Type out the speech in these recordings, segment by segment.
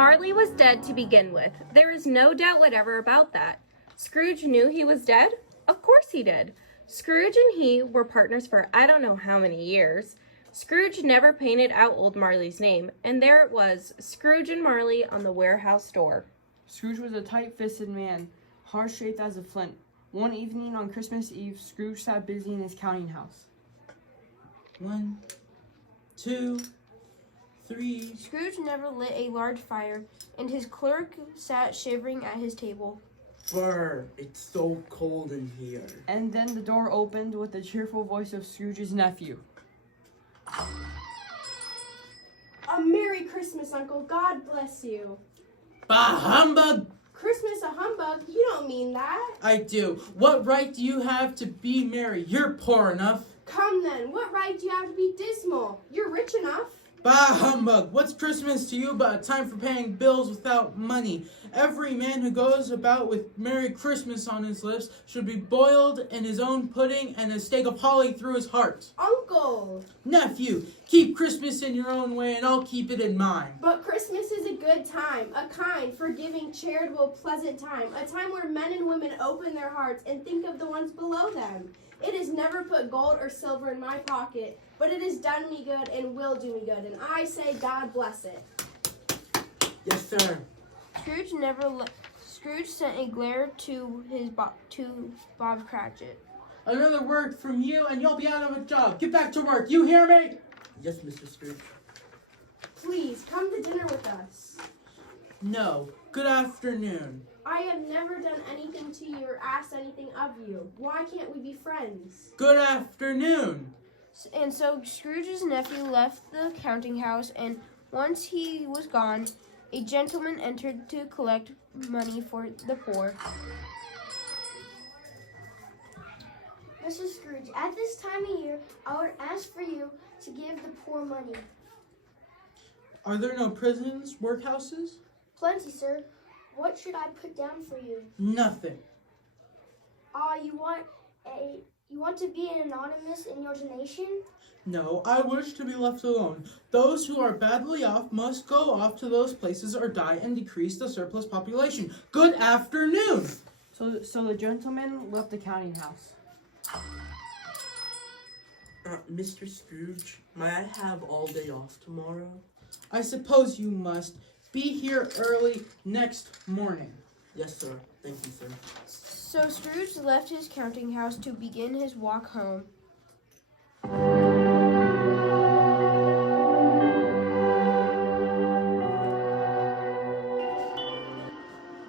Marley was dead to begin with. There is no doubt whatever about that. Scrooge knew he was dead? Of course he did. Scrooge and he were partners for I don't know how many years. Scrooge never painted out old Marley's name, and there it was, Scrooge and Marley on the warehouse door. Scrooge was a tight-fisted man, hard-shaped as a flint. One evening on Christmas Eve, Scrooge sat busy in his counting house. 1, 2, 3. Scrooge never lit a large fire, and his clerk sat shivering at his table. Brr, it's so cold in here. And then the door opened with the cheerful voice of Scrooge's nephew. A Merry Christmas, Uncle. God bless you. Bah humbug! Christmas a humbug? You don't mean that. I do. What right do you have to be merry? You're poor enough. Come then, what right do you have to be dismal? You're rich enough. Bah humbug! What's Christmas to you but a time for paying bills without money? Every man who goes about with Merry Christmas on his lips should be boiled in his own pudding and a stake of holly through his heart. Uncle! Nephew, keep Christmas in your own way and I'll keep it in mine. But Christmas is a good time, a kind, forgiving, charitable, pleasant time, a time where men and women open their hearts and think of the ones below them. It has never put gold or silver in my pocket, but it has done me good and will do me good, and I say God bless it. Yes, sir. Scrooge sent a glare to Bob Cratchit. Another word from you and you'll be out of a job. Get back to work. You hear me? Yes, Mr. Scrooge. Please, come to dinner with us. No. Good afternoon. I have never done anything to you or asked anything of you. Why can't we be friends? Good afternoon. And so Scrooge's nephew left the counting house, and once he was gone, a gentleman entered to collect money for the poor. Mr. Scrooge, at this time of year, I would ask for you to give the poor money. Are there no prisons, workhouses? Plenty, sir. What should I put down for you? Nothing. You want to be anonymous in your donation? No, I wish to be left alone. Those who are badly off must go off to those places or die and decrease the surplus population. Good afternoon. So the gentleman left the counting house. Mr. Scrooge, may I have all day off tomorrow? I suppose you must. Be here early next morning. Yes, sir. Thank you, sir. So Scrooge left his counting house to begin his walk home.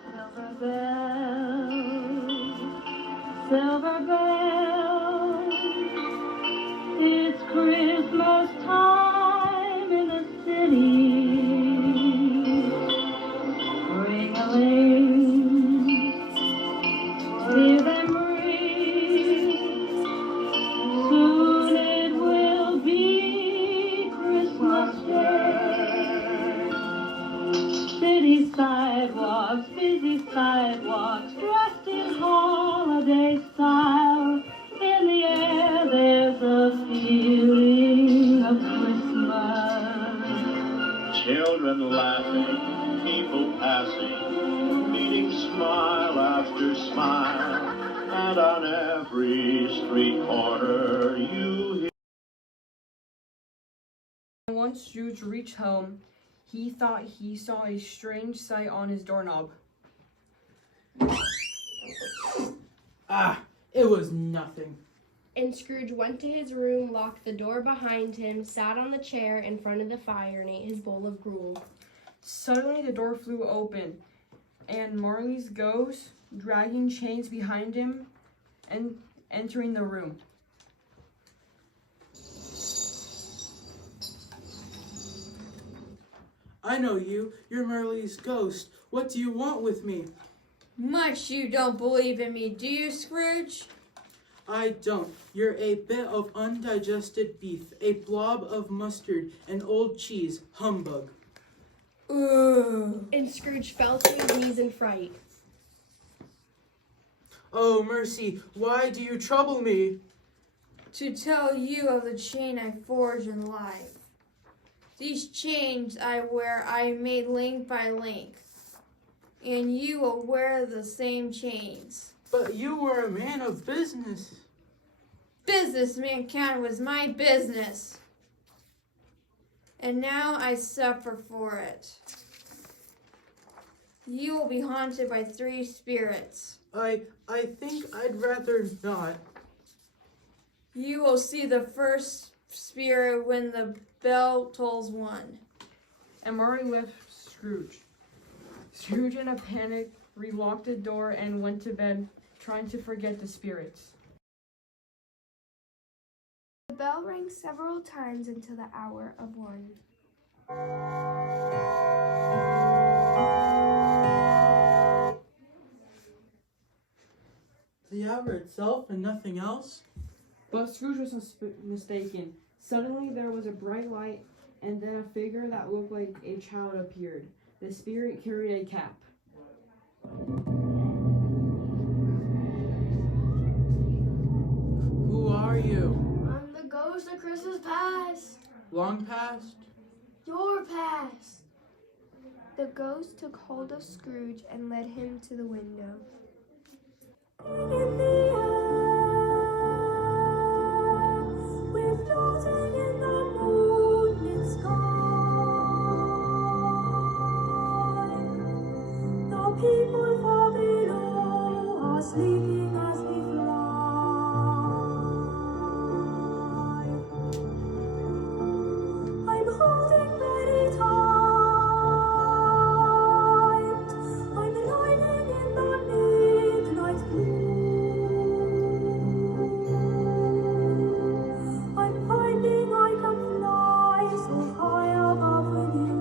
Silver bells, silver bells, it's Christmas time in the city. Hear them ring. Soon it will be Christmas Day. City sidewalks, busy sidewalks, dressed in holiday style. In the air there's a feeling of Christmas. Children laughing, people passing, meeting smile after smile, and on every street corner you hear. Once Scrooge reached home, he thought he saw a strange sight on his doorknob. It was nothing. And Scrooge went to his room, locked the door behind him, sat on the chair in front of the fire, and ate his bowl of gruel. Suddenly the door flew open, and Marley's ghost, dragging chains behind him, and entering the room. I know you. You're Marley's ghost. What do you want with me? Much you don't believe in me, do you, Scrooge? I don't. You're a bit of undigested beef, a blob of mustard, and old cheese. Humbug. Ooh. And Scrooge fell to his knees in fright. Oh, mercy, why do you trouble me? To tell you of the chain I forged in life. These chains I wear I made link by link, and you will wear the same chains. But you were a man of business. Businessman count was my business, and now I suffer for it. You will be haunted by 3 spirits. I think I'd rather not. You will see the first spirit when the bell tolls 1. And Marley left Scrooge. Scrooge, in a panic, relocked the door and went to bed, trying to forget the spirits. The bell rang several times until the hour of 1. The hour itself and nothing else? But Scrooge was mistaken. Suddenly there was a bright light, and then a figure that looked like a child appeared. The spirit carried a cap. Who are you? I'm the ghost of Christmas past. Long past? Your past. The ghost took hold of Scrooge and led him to the window. In the air, we're floating in the moonlit sky. The people far below are sleeping as we fly. I'm holding very tight. I'm lying in the midnight blue. I'm finding I can fly so high above with you.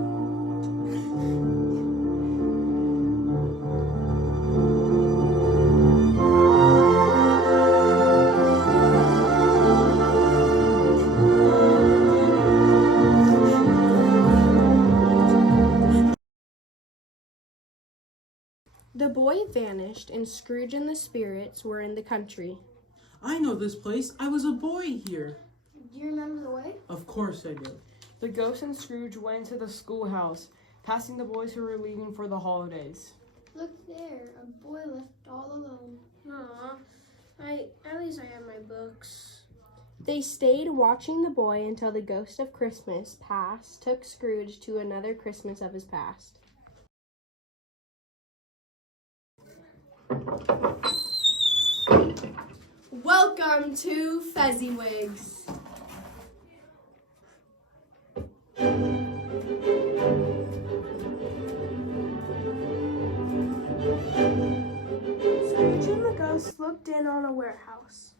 The boy vanished, and Scrooge and the spirits were in the country. I know this place. I was a boy here. Do you remember the way? Of course I do. The ghost and Scrooge went into the schoolhouse, passing the boys who were leaving for the holidays. Look there, a boy left all alone. Aw, at least I have my books. They stayed watching the boy until the ghost of Christmas past took Scrooge to another Christmas of his past. Welcome to Fezziwigs. Scrooge and the ghost looked in on a warehouse.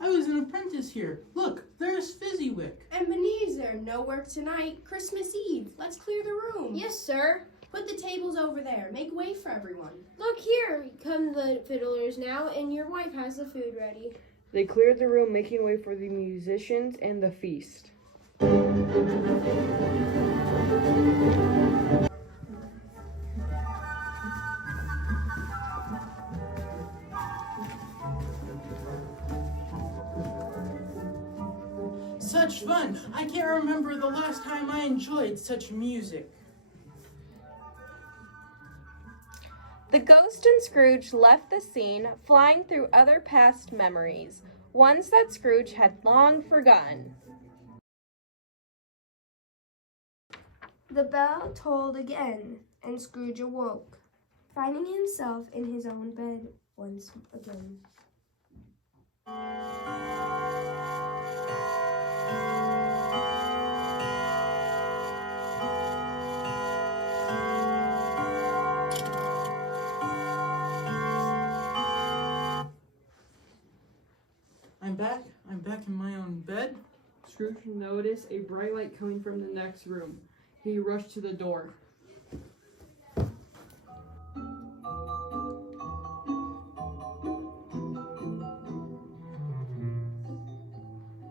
I was an apprentice here. Look, there's Fezziwig. Ebenezer, no work tonight. Christmas Eve. Let's clear the room. Yes, sir. Put the tables over there. Make way for everyone. Look here, come the fiddlers now, and your wife has the food ready. They cleared the room, making way for the musicians and the feast. Such fun. I can't remember the last time I enjoyed such music. The ghost and Scrooge left the scene, flying through other past memories, ones that Scrooge had long forgotten. The bell tolled again, and Scrooge awoke, finding himself in his own bed once again. I'm back in my own bed. Scrooge noticed a bright light coming from the next room. He rushed to the door.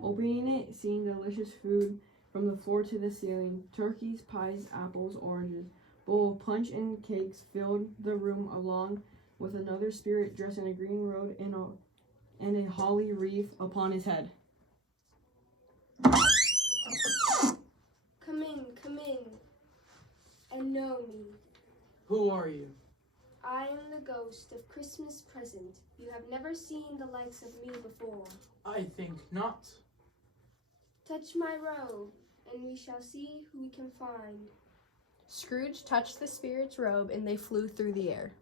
Opening it, seeing delicious food from the floor to the ceiling, turkeys, pies, apples, oranges, bowl of punch and cakes filled the room, along with another spirit dressed in a green robe and a holly wreath upon his head. know me. Who are you? I am the ghost of Christmas present. You have never seen the likes of me before. I think not. Touch my robe, and we shall see who we can find. Scrooge touched the spirit's robe and they flew through the air.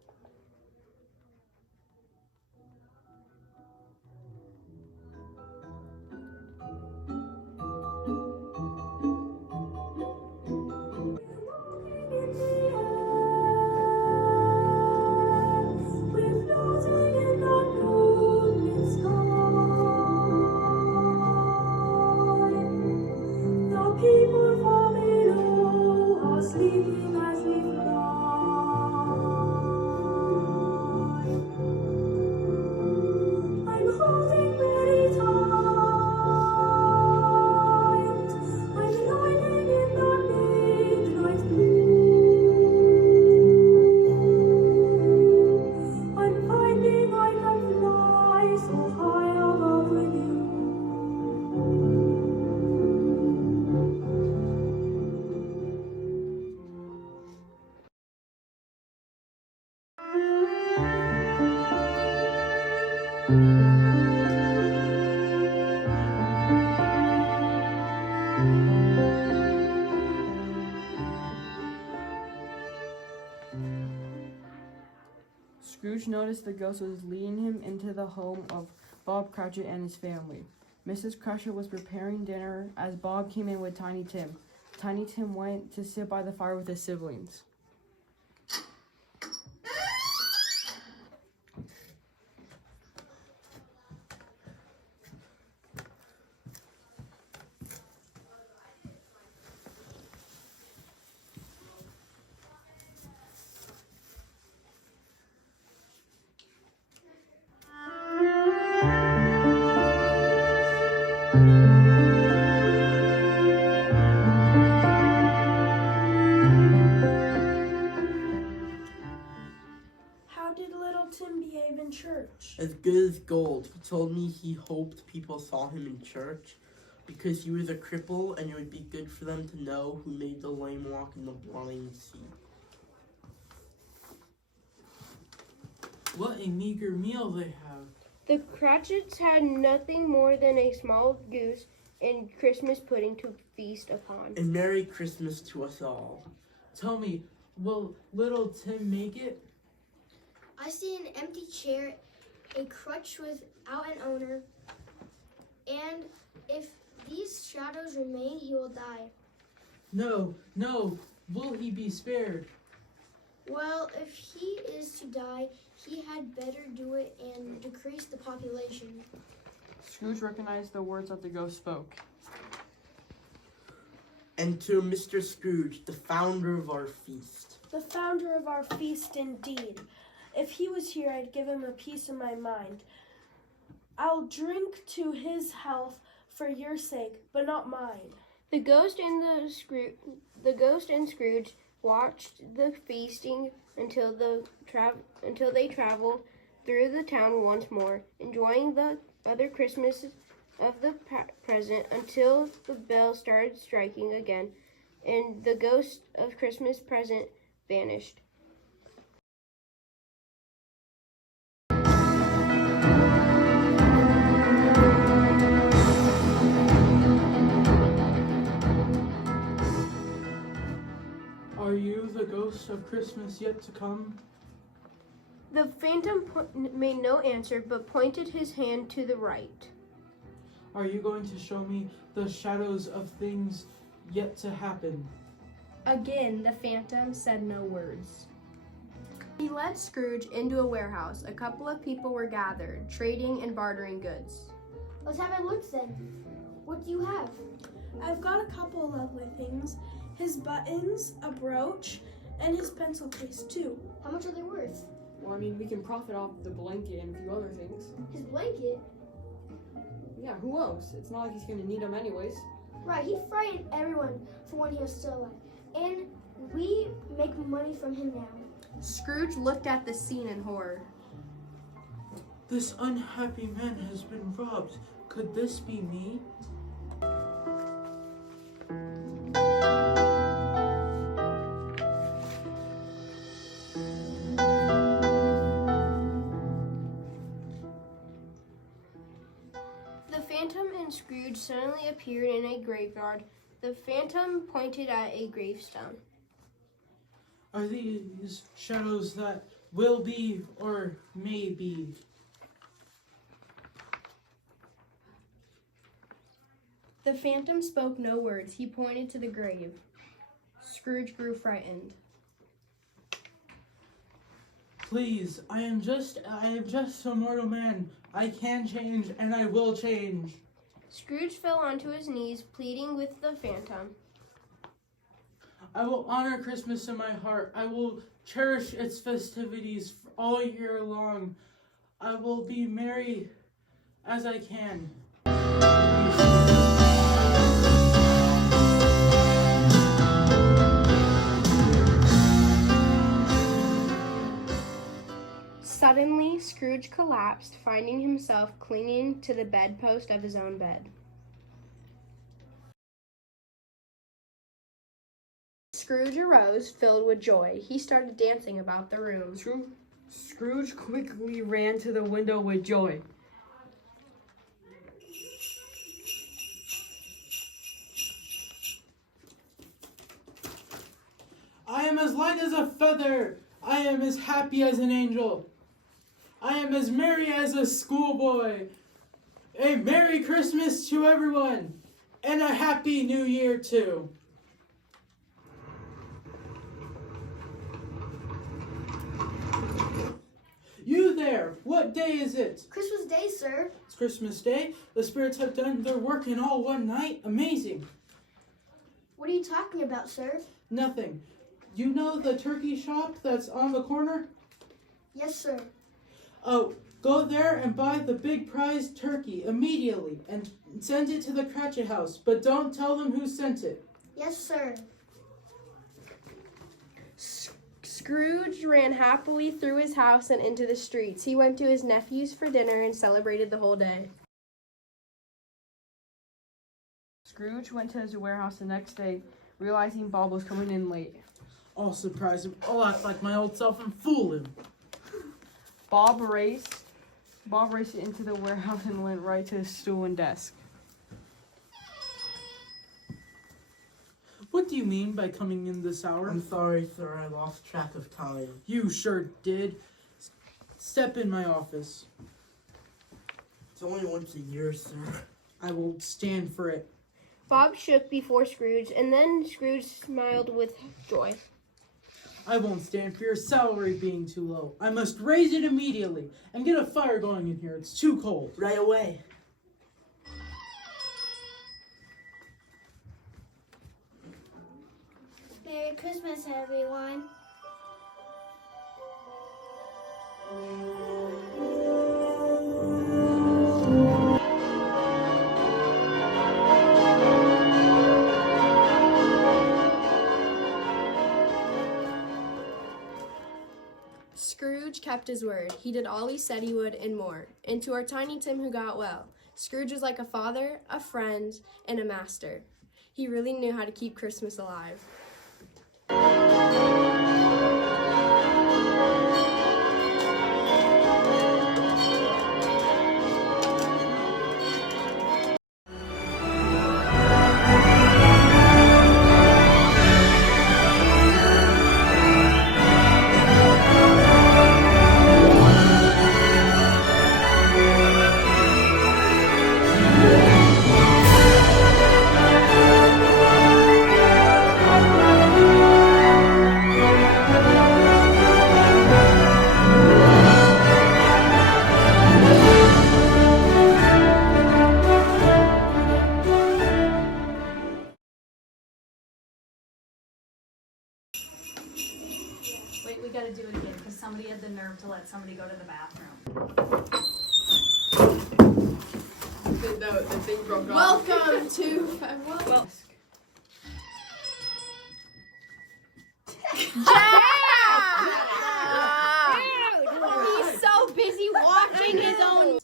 Scrooge noticed the ghost was leading him into the home of Bob Cratchit and his family. Mrs. Cratchit was preparing dinner as Bob came in with Tiny Tim. Tiny Tim went to sit by the fire with his siblings. How did little Tim behave in church? As good as gold. He told me he hoped people saw him in church because he was a cripple and it would be good for them to know who made the lame walk and the blind see. What a meager meal they have. The Cratchits had nothing more than a small goose and Christmas pudding to feast upon. And Merry Christmas to us all. Tell me, will little Tim make it? I see an empty chair, a crutch without an owner, and if these shadows remain, he will die. No, will he be spared? Well, if he is to die, he had better do it and decrease the population. Scrooge recognized the words that the ghost spoke. And to Mr. Scrooge, the founder of our feast. The founder of our feast indeed. If he was here, I'd give him a piece of my mind. I'll drink to his health for your sake, but not mine. The ghost and Scrooge watched the feasting until they traveled through the town once more, enjoying the other Christmas of the present until the bell started striking again, and the ghost of Christmas present vanished. Are you the ghost of Christmas yet to come? The phantom made no answer, but pointed his hand to the right. Are you going to show me the shadows of things yet to happen? Again, the phantom said no words. He led Scrooge into a warehouse. A couple of people were gathered, trading and bartering goods. Let's have a look then. What do you have? I've got a couple of lovely things. His buttons, a brooch, and his pencil case too. How much are they worth? Well, I mean, we can profit off the blanket and a few other things. His blanket? Yeah, who else? It's not like he's gonna need them anyways. Right, he frightened everyone for when he was still alive. And we make money from him now. Scrooge looked at the scene in horror. This unhappy man has been robbed. Could this be me? Scrooge suddenly appeared in a graveyard. The phantom pointed at a gravestone. Are these shadows that will be or may be? The phantom spoke no words. He pointed to the grave. Scrooge grew frightened. Please, I am just a mortal man. I can change and I will change. Scrooge fell onto his knees, pleading with the phantom. I will honor Christmas in my heart. I will cherish its festivities all year long. I will be merry as I can. Suddenly, Scrooge collapsed, finding himself clinging to the bedpost of his own bed. Scrooge arose, filled with joy. He started dancing about the room. Scrooge quickly ran to the window with joy. I am as light as a feather. I am as happy as an angel. I am as merry as a schoolboy. A Merry Christmas to everyone, and a Happy New Year too. You there, what day is it? Christmas Day, sir. It's Christmas Day. The spirits have done their work in all one night. Amazing. What are you talking about, sir? Nothing. You know the turkey shop that's on the corner? Yes, sir. Oh, go there and buy the big prize turkey immediately and send it to the Cratchit house, but don't tell them who sent it. Yes, sir. Scrooge ran happily through his house and into the streets. He went to his nephew's for dinner and celebrated the whole day. Scrooge went to his warehouse the next day, realizing Bob was coming in late. I'll surprise him. I'll act like my old self and fool him. Bob raced into the warehouse and went right to his stool and desk. What do you mean by coming in this hour? I'm sorry, sir. I lost track of time. You sure did. Step in my office. It's only once a year, sir. I will stand for it. Bob shook before Scrooge, and then Scrooge smiled with joy. I won't stand for your salary being too low. I must raise it immediately and get a fire going in here. It's too cold. Right away. Merry Christmas, everyone. Scrooge kept his word. He did all he said he would and more. And to our Tiny Tim who got well, Scrooge was like a father, a friend, and a master. He really knew how to keep Christmas alive. Wait, we gotta do it again because somebody had the nerve to let somebody go to the bathroom. The thing broke off. Welcome to... He's so busy watching his own.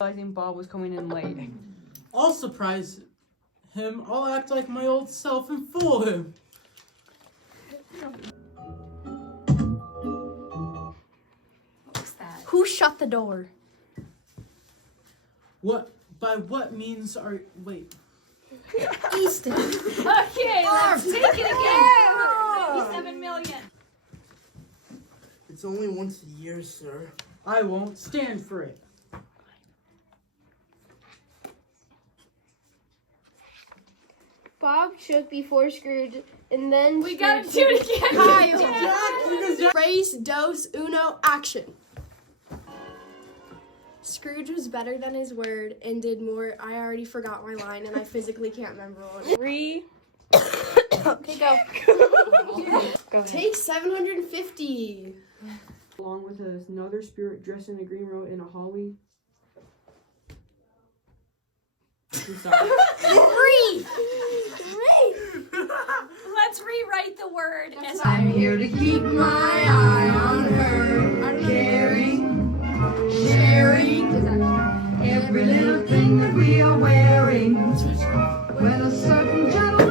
Realizing Bob was coming in late. I'll surprise him. I'll act like my old self and fool him. Who shut the door? What? By what means are? Wait. Easton. Okay, let's take it again. 57 million. It's only once a year, sir. I won't stand for it. Bob shook before Scrooge, and then We gotta do Scrooge it again. Kyle! Tres, dos, uno, action. Scrooge was better than his word and did more. I already forgot my line and I physically can't remember one. Okay, go. Go ahead. Take 750. Along with another spirit dressed in a green robe and a holly. I'm sorry. Let's rewrite the word as I'm here to keep my eye on her, caring, sharing every little thing that we are wearing. When a certain gentleman